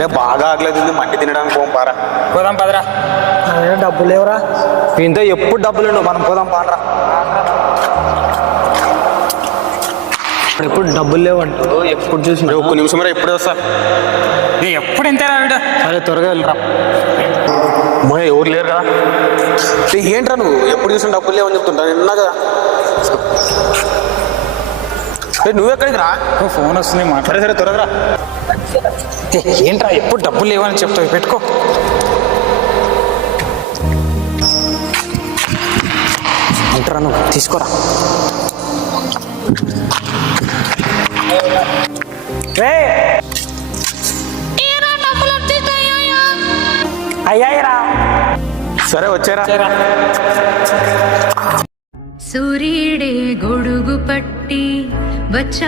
రేపు బాగా ఆగలేదు, మట్టి తినడానికి పోం పారా. పోదాం పదరా. డబ్బులు లేవురా. ఇంత ఎప్పుడు డబ్బులు మనం పోదాం పాడరా. ఎప్పుడు డబ్బులు లేవు అంటారు, ఎప్పుడు చూసి ఒక్క నిమిషం రా, ఎప్పుడే వస్తా. ఎప్పుడు ఎంతేరా వీడు. సరే త్వరగా వెళ్ళరా. ఎవరు లేరు కదా. ఏంట్రా నువ్వు ఎప్పుడు చూసిన డబ్బులు లేవని చెప్తుంటా నిన్నా కదా. నువ్వెక్కడికి రా, ఫోన్ వస్తుంది సరే సరే త్వరగా రా. ఏంట్రా ఎప్పుడు డబ్బులు లేవని చెప్తావు, పెట్టుకో. అంటారా నువ్వు తీసుకోరా. అయ్యాయిరా. సరే వచ్చారా. సూర్యుడే గొడుగు పట్టి వచ్చా